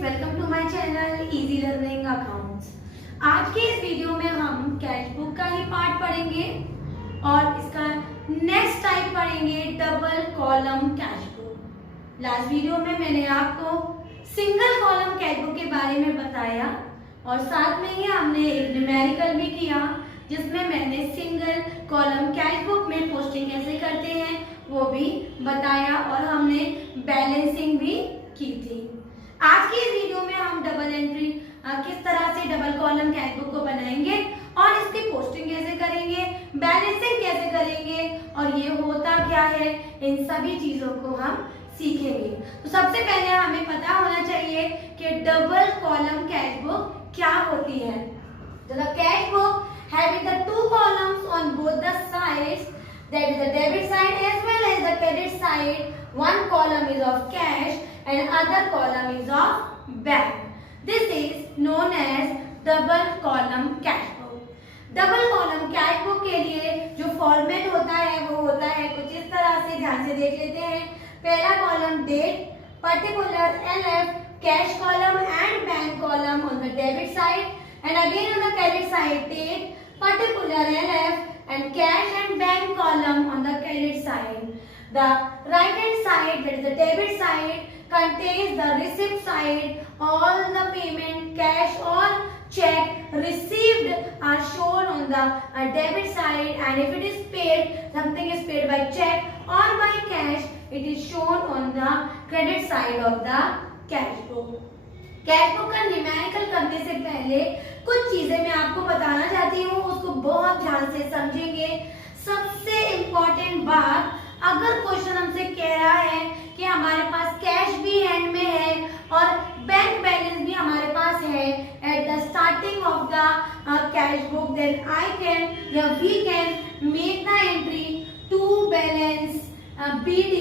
Welcome to my channel easy learning accounts. आज के इस वीडियो में हम कैश बुक का ही पार्ट पढ़ेंगे और इसका नेक्स्ट टाइप पढ़ेंगे double column cash book. Last video में मैंने आपको सिंगल कॉलम कैश बुक के बारे में बताया और साथ में ही हमने एक न्यूमेरिकल भी किया जिसमें मैंने सिंगल कॉलम कैश बुक में पोस्टिंग कैसे करते हैं वो भी बताया और हमने बैलेंसिंग भी की थी। आज की इस वीडियो में हम डबल एंट्री किस तरह से डबल कॉलम कैश बुक को बनाएंगे और इसकी पोस्टिंग कैसे करेंगे, बैलेंसिंग कैसे करेंगे और ये होता क्या है, इन सभी चीजों को हम सीखेंगे। तो सबसे पहले हमें पता होना चाहिए कि डबल कॉलम कैश बुक क्या होती है। तो the cash book having the two columns on both the sides, that is the debit side as well as the credit side. One column is of cash and other column is of bank. This is known as double column cash book. Double column cash book के लिए जो format होता है वो होता है कुछ इस तरह से, ध्यान से देख लेते हैं। पहला column date, particular LF, cash column and bank column on the debit side and again on the credit side date, particular LF and cash and bank column on the credit side. The right hand side, that is the debit side, contains the receipt side. All the payment, cash or check received are shown on the debit side, and if it is paid, something is paid by check or by cash, it is shown on the credit side of the cash book. Cash book का numerical करने से पहले कुछ चीजें मैं आपको बताना चाहती हूँ, उसको बहुत ध्यान से समझेंगे। सबसे इम्पोर्टेंट बात, अगर क्वेश्चन हमसे कह रहा है कि हमारे पास कैश भी हैंड में है और बैंक बैलेंस भी हमारे पास है at the starting of the cash book, then I can या we can make the entry to balance BD।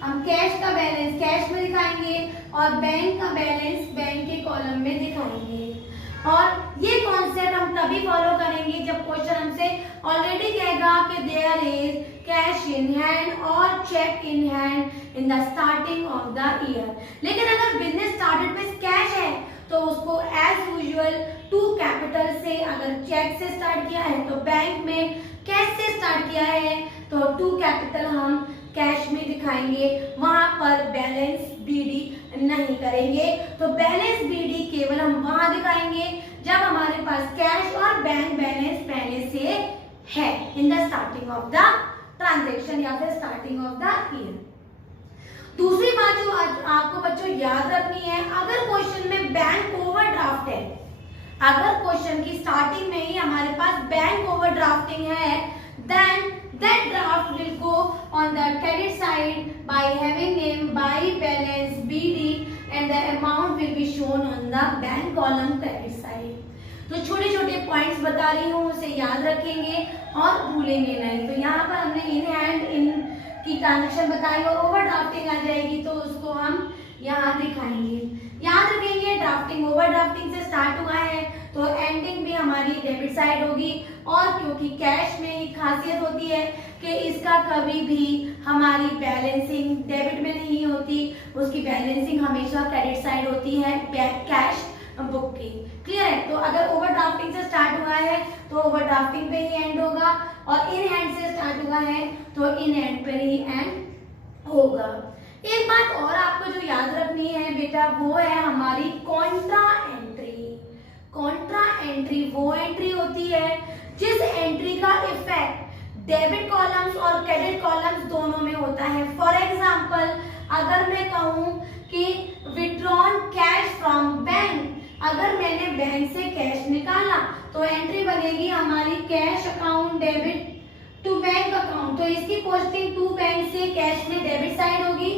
हम कैश का बैलेंस कैश में दिखाएंगे और बैंक का बैलेंस बैंक के कॉलम में दिखाएंगे। और ये कॉन्सेप्ट हम तभी फॉलो करेंगे जब क्वेश्चन हमसे ऑलरेडी कहेगा कि there is cash in hand और cheque in hand in the starting of the year. लेकिन अगर बिजनेस स्टार्टेड विद कैश है तो उसको एज यूजुअल टू कैपिटल से, अगर चेक से स्टार्ट किया है तो बैंक में, कैश से स्टार्ट किया है तो टू कैपिटल हम कैश में दिखाएंगे, वहां पर बैलेंस BD नहीं करेंगे। तो बैलेंस BD केवल हम वहां दिखाएंगे जब हमारे पास कैश और बैंक बैलेंस पहले से है इन the starting of the transaction या फिर स्टार्टिंग ऑफ द ईयर। दूसरी बात जो आपको बच्चों याद रखनी है, अगर क्वेश्चन में बैंक ओवरड्राफ्ट है, अगर क्वेश्चन की स्टार्टिंग में ही हमारे पास बैंक ओवरड्राफ्टिंग है, then that draft will go on the credit side by having name by balance BD and the amount will be shown on the bank column credit side. तो छोटे छोटे points बता रही हूँ, उसे याद रखेंगे और भूलेंगे नहीं। तो यहाँ पर हमने इन हैंड इन की ट्रांजेक्शन बताई और ओवरड्राफ्टिंग आ जाएगी तो उसको हम यहाँ दिखाएंगे। याद रखेंगे ड्राफ्टिंग ओवरड्राफ्टिंग से स्टार्ट हुआ है तो एंडिंग भी हमारी डेबिट साइड होगी, और क्योंकि कैश में ही खासियत होती है कि इसका कभी भी हमारी बैलेंसिंग डेबिट में नहीं होती, उसकी बैलेंसिंग हमेशा क्रेडिट साइड होती है कैश बुक की। क्लियर है? तो अगर ओवरड्राफ्टिंग से स्टार्ट हुआ है तो ओवरड्राफ्टिंग पे ही एंड होगा और इन हैंड से स्टार्ट हुआ है तो इन हैंड पे ही एंड होगा। एक बात और आपको जो याद रखनी है बेटा, वो है हमारी कॉन्ट्रा एंट्री। कॉन्ट्रा एंट्री वो एंट्री होती है जिस एंट्री का इफेक्ट डेबिट कॉलम्स और क्रेडिट कॉलम्स दोनों में होता है। फॉर एग्जांपल, अगर मैं कहूँ कि विड्रॉन कैश फ्रॉम बैंक, अगर मैंने बैंक से कैश निकाला तो एंट्री बनेगी हमारी cash account debit to bank account. तो इसकी पोस्टिंग टू बैंक से कैश में डेबिट साइड होगी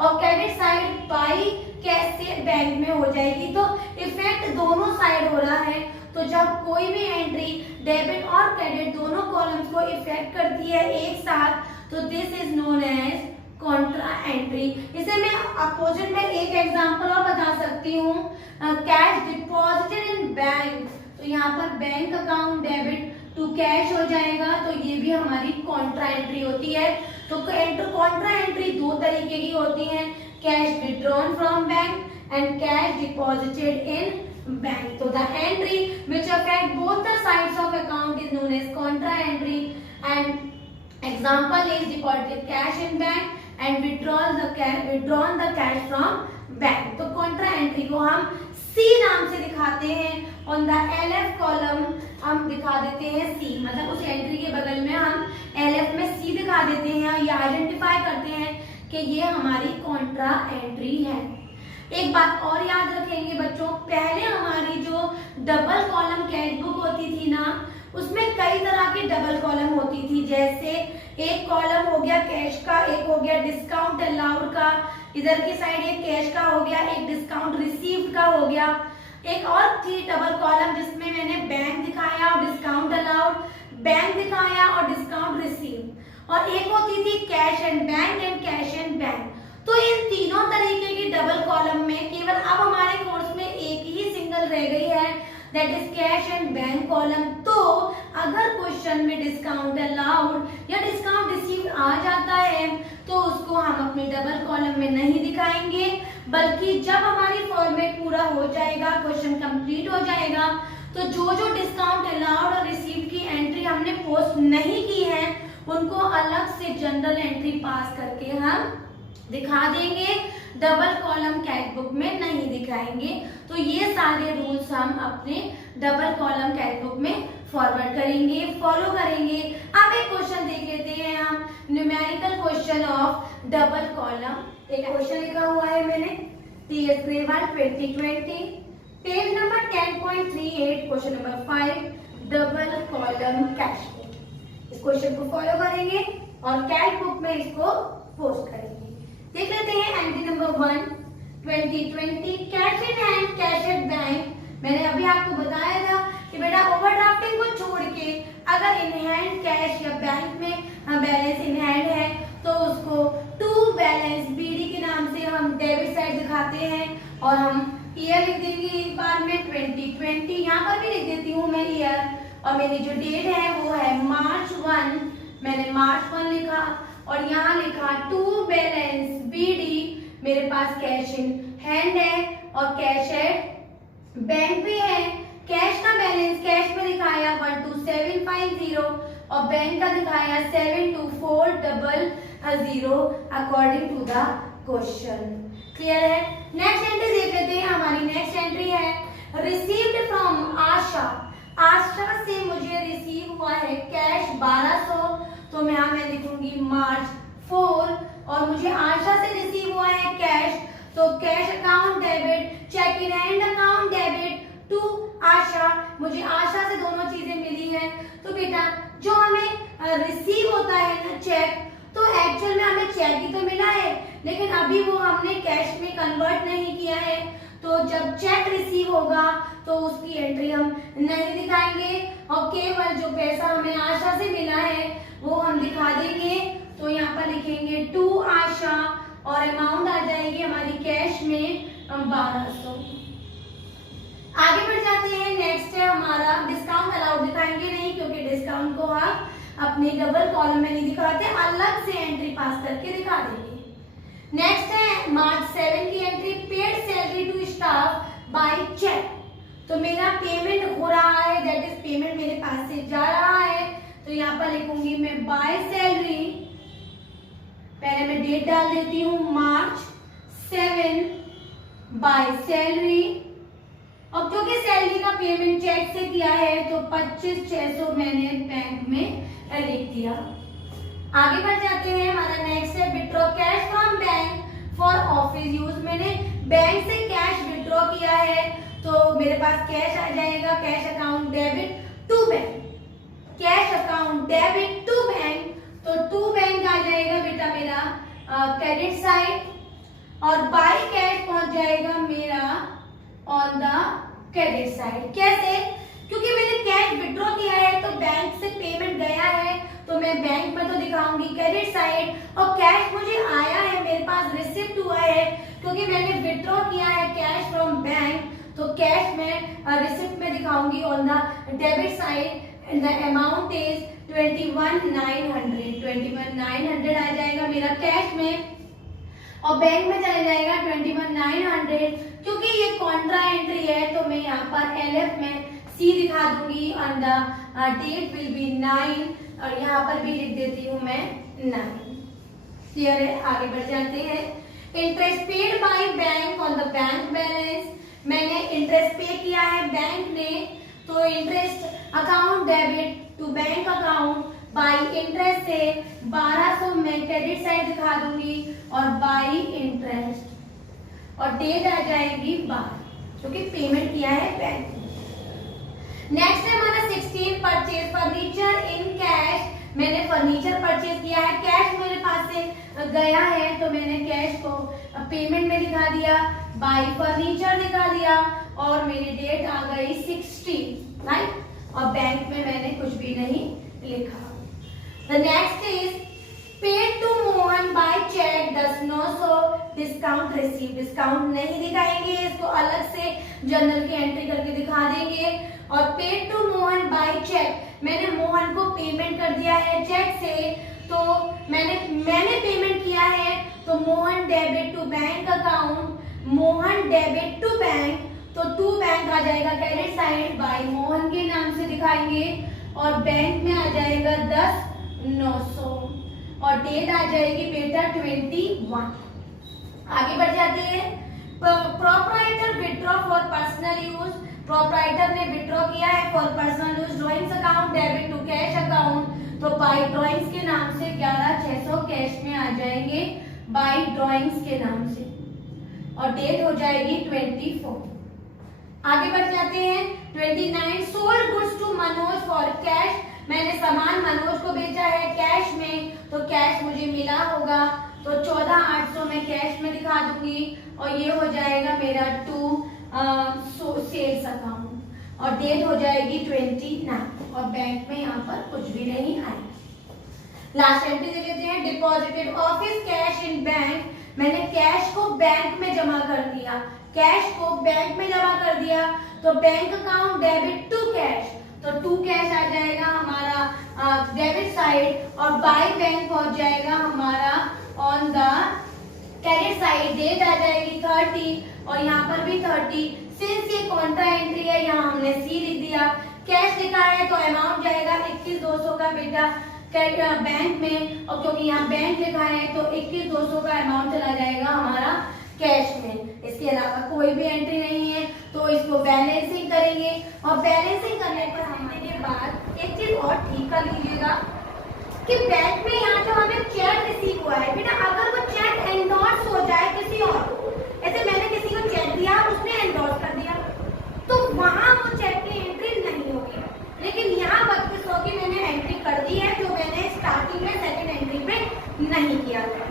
और क्रेडिट साइड बाई कैश से बैंक में हो जाएगी। तो इफेक्ट दोनों साइड हो रहा है। तो जब कोई भी एंट्री डेबिट और क्रेडिट दोनों कॉलम्स को इफेक्ट करती है एक साथ तो this is known as contra entry. इसे मैं अपोजिट में एक एग्जांपल और बता सकती हूँ, कैश डिपॉजिटेड इन बैंक, तो यहाँ पर bank account debit to cash हो जाएगा, तो ये भी हमारी कॉन्ट्रा एंट्री होती है। तो कॉन्ट्रा एंट्री दो तरीके की होती है, cash withdrawn from bank and cash deposited in bank. So the entry which affect both the sides of account is known as contra entry, and example is deposited cash in bank and withdrawn the cash from bank. तो contra entry को हम C नाम से दिखाते हैं. On the LF column हम दिखा देते हैं C, मतलब उस एंट्री के बगल में हम LF में C दिखा देते हैं या आइडेंटिफाई करते हैं कि ये हमारी कॉन्ट्रा एंट्री है. एक बात और याद रखेंगे बच्चों, पहले हमारी जो डबल कॉलम कैश बुक होती थी ना, उसमें कई तरह की डबल कॉलम होती थी. जैसे एक कॉलम हो गया कैश का, एक हो गया डिस्काउंट अलाउड का, इधर की साइड एक कैश का हो गया, एक डिस्काउंट रिसीव्ड का हो गया. एक और थी डबल कॉलम जिसमें मैंने बैंक दिखाया और डिस्काउंट अलाउड, बैंक दिखाया और डिस्काउंट रिसीव्ड, और एक होती थी cash and bank and cash and bank. तो इन तीनों तरीके की डबल कॉलम में केवल अब हमारे कोर्स में एक ही सिंगल रह गई है, that is cash and bank column. तो अगर क्वेश्चन में डिस्काउंट अलाउड या डिस्काउंट रिसीव्ड आ जाता है तो उसको हम अपनी डबल कॉलम में नहीं दिखाएंगे, बल्कि जब हमारी फॉर्मेट पूरा हो जाएगा, क्वेश्चन कंप्लीट हो जाएगा, तो जो जो डिस्काउंट अलाउड और रिसीव्ड की एंट्री हमने पोस्ट नहीं की है उनको अलग से जनरल एंट्री पास करके हम दिखा देंगे, डबल कॉलम कैश बुक में नहीं दिखाएंगे. तो ये सारे रूल्स हम अपने डबल कॉलम कैश बुक में फॉरवर्ड करेंगे, फॉलो करेंगे. अब एक क्वेश्चन देख लेते हैं हम, numerical question of double column. एक क्वेश्चन लिखा हुआ है मैंने, TS Grade 1 2020, page number 10.38, question number 5, double column cash book. इस क्वेश्चन को फॉलो करेंगे और कैश बुक में इसको पोस्ट करेंगे. देख लेते हैं entry number 1 2020, cash in hand, cash at bank. मैंने अभी आपको बताया था कि बेटा ओवरड्राफ्टिंग को छोड़ के अगर इन हैंड कैश या बैंक में बैलेंस इन हैंड है तो उसको टू बैलेंस BD के नाम से हम डेबिट साइड दिखाते हैं, और हम ईयर लिख देंगे इस बार में 2020. यहाँ पर भी लिख देती हूँ मैं ईयर, और मेरी जो डेट है वो है मार्च 1, मैंने मार्च 1 लिखा, और यहाँ लिखा टू बैलेंस BD. मेरे पास कैश इन हैंड है और कैश एट बैंक भी है. कैश का बैलेंस कैश में दिखाया 12750 और बैंक का दिखाया 72400 according to the question. Clear है? नेक्स्ट एंट्री देख लेते हैं. हमारी नेक्स्ट एंट्री है रिसीव्ड फ्रॉम आशा. आशा से मुझे रिसीव हुआ है कैश 1200, तो मैं यहाँ मैं लिखूंगी मार्च 4, और मुझे आशा से रिसीव हुआ है कैश, तो cash account debit, cheque in hand account debit to आशा. मुझे आशा से दोनों चीजें मिली हैं. तो बेटा जो हमें रिसीव होता है ना चेक, तो एक्चुअल में हमें चेक ही तो मिला है, लेकिन अभी वो हमने कैश में कन्वर्ट नहीं किया है. तो जब चेक रिसीव होगा तो उसकी एंट्री हम नहीं दिखाएंगे, और केवल जो पैसा हमें आशा से मिला है वो हम दिखा देंगे. तो यहाँ पर लिखेंगे टू आशा और अमाउंट आ जाएगी हमारी कैश में 1200. आगे बढ़ जाते हैं. नेक्स्ट है हमारा डिस्काउंट अलाउड. दिखाएंगे नहीं क्योंकि डिस्काउंट को आप अपने डबल कॉलम में नहीं दिखाते, अलग से एंट्री पास करके दिखा देंगे. नेक्स्ट है मार्च 7 की entry, paid salary to staff by cheque. तो मेरा पेमेंट हो रहा है, दैट इज पेमेंट मेरे पास से जा रहा है. तो यहाँ पर लिखूंगी मैं बाय सैलरी, पहले मैं डेट डाल देती हूँ मार्च 7 बाय सैलरी. और क्योंकि सैलरी का पेमेंट चेक से किया है तो 25,600 मैंने बैंक में लिख दिया. आगे बढ़ जाते हैं. हमारा नेक्स्ट है withdraw cash from bank for office use. मैंने बैंक से कैश विड्रॉ किया है तो मेरे पास कैश आ जाएगा, cash account debit to bank, cash account debit to bank. तो टू बैंक आ जाएगा बेटा मेरा क्रेडिट साइड, और बाय कैश पहुंच जाएगा मेरा ऑन द क्रेडिट साइड. कैसे? क्योंकि मैंने कैश विड्रॉ किया है तो बैंक से पेमेंट गया है, तो मैं बैंक में तो दिखाऊंगी क्रेडिट साइड, और कैश मुझे आया है, मेरे पास रिसिप्ट हुआ है क्योंकि मैंने विड्रॉ किया है कैश फ्रॉम बैंक, तो कैश में रिसिप्ट में दिखाऊंगी on the debit side. And the amount is 21,900 आ जाएगा मेरा कैश में. और बैंक में चले जाएगा 21,900। क्योंकि ये कॉन्ट्रा एंट्री है तो मैं यहाँ पर LF में C दिखा दूंगी on the date will be 9 और यहाँ पर भी लिख देती हूँ मैं 9। क्लियर है? आगे बढ़ जाते हैं। Interest paid by bank on the bank balance, मैंने इंटरेस्ट पे किया है बैंक ने, तो interest account debit to bank account by interest से 1200 में क्रेडिट साइड दिखा दूंगी और बाय इंटरेस्ट और डेट आ जाएगी 12 क्योंकि पेमेंट किया है बैंक। नेक्स्ट है हमारा 16 परचेज फर्नीचर इन कैश, मैंने फर्नीचर परचेज किया है, कैश मेरे पास से गया है तो मैंने कैश को पेमेंट में दिखा दिया, बाय फर्नीचर दिखा दिया और मेरी डेट आ गई 16 राइट और बैंक में मैंने कुछ भी नहीं लिखा। The next is paid to Mohan by check 900 discount receive, discount नहीं दिखाएंगे, इसको अलग से जर्नल की एंट्री करके दिखा देंगे। और paid to Mohan by cheque, मैंने मोहन को पेमेंट कर दिया है चेक से, तो मैंने पेमेंट किया है तो Mohan debit to bank account, Mohan debit to bank, तो टू बैंक आ जाएगा क्रेडिट साइड बाय मोहन के नाम से दिखाएंगे और बैंक में आ जाएगा 10,900 और डेट आ जाएगी बेटा 21। आगे बढ़ जाते हैं। Proprietor withdraw for personal use, proprietor ने विड्रॉ किया है for personal use drawings account debit to cash account, तो बाय ड्राइंग्स के नाम से 11,600 कैश में आ जाएंगे बाय ड्राइंग्स के नाम से और डेट हो जाएगी 24। आगे बढ़ जाते हैं 29 sold goods to Manoj for cash, मैंने सामान मनोज को बेचा है कैश में तो कैश मुझे मिला होगा तो 14,800 में कैश में दिखा दूंगी और ये हो जाएगा मेरा टू सेल्स अकाउंट और डेट हो जाएगी 29 और बैंक में यहाँ पर कुछ भी नहीं आएगा। लास्ट एंट्री देख लेते हैं। Deposited office cash in bank, मैंने कैश को बैंक में जमा कर दिया, कैश को बैंक में जमा कर दिया तो bank account debit to cash, तो टू कैश आ जाएगा हमारा डेबिट साइड और बाय बैंक पहुंच जाएगा हमारा on the credit side, date आ जाएगी 30 और यहाँ पर भी 30। सिंस ये कॉन्ट्रा एंट्री है यहाँ हमने सी लिख दिया, कैश लिखा है तो अमाउंट जाएगा 21,200 का बेटा बैंक में और क्योंकि यहाँ बैंक लिखा है तो 21,200 का अमाउंट चला जाएगा हमारा कैश में। इसके अलावा कोई भी एंट्री नहीं है तो इसको बैलेंसिंग करेंगे और बैलेंसिंग करने पर हमने के बाद एक चीज और ठीक कर लीजिएगा कि बैंक में यहाँ जो हमें चेक रिसीव हुआ है बेटा, अगर वो चेक एंडोर्स हो जाए किसी और को, ऐसे मैंने किसी को चेक दिया उसने एंडोर्स कर दिया तो वहां वो चेक की एंट्री नहीं होगी, लेकिन यहाँ 3200 की मैंने एंट्री कर दी है जो मैंने स्टार्टिंग में सेकंड एंट्री में नहीं किया था।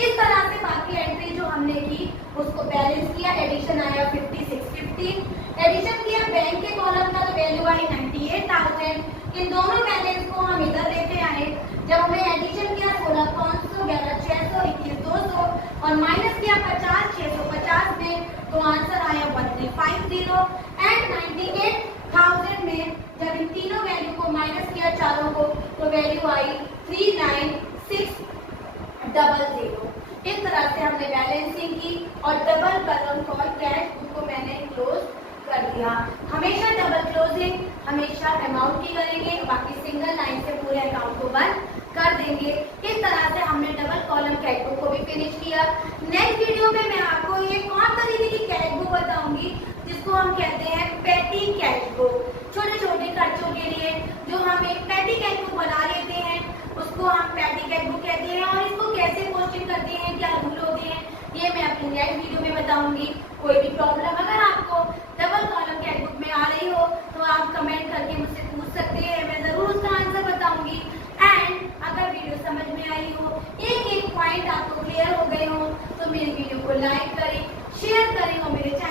इस तरह से बाकी एंट्री जो हमने की उसको बैलेंस किया, एडिशन आया 5650, एडिशन किया बैंक के कॉलम का तो वैल्यू आई 98,000, इन दोनों बैलेंस को हम इधर लेते आए, जब हमने एडिशन किया 16,500, 11,600, 21,200 और माइनस किया 50,650 में तो आंसर आया 1350 एंड 98,000 में जब इन तीनों वैल्यू को माइनस किया चारों को तो वैल्यू आई 39,600। इस तरह से हमने बैलेंसिंग की और double column for cash book को मैंने क्लोज कर दिया। हमेशा डबल क्लोजिंग हमेशा अमाउंट की करेंगे, बाकी सिंगल लाइन से पूरे अकाउंट को बंद कर देंगे। इस तरह से हमने डबल कॉलम कैश बुक को भी फिनिश किया। नेक्स्ट वीडियो में मैं आपको एक और तरीके की कैश बुक बताऊंगी जिसको हम कहते हैं पेटी कैश बुक। छोटे छोटे खर्चों के लिए जो हम एक पेटी कैश बुक बना लेते हैं उसको हम पेटी कैश बुक कहते हैं और इसको कैसे पोस्टिंग करते हैं, क्या रूल होते हैं, ये मैं अपनी नेक्स्ट वीडियो में बताऊंगी। कोई भी प्रॉब्लम अगर आपको डबल कॉलम कैश बुक में आ रही हो तो आप कमेंट करके मुझसे पूछ सकते हैं, मैं जरूर उसका आंसर बताऊंगी। एंड अगर वीडियो समझ में आई हो, एक एक पॉइंट आपको क्लियर हो गए हो तो मेरी वीडियो को लाइक करें, शेयर करें और मेरे चैनल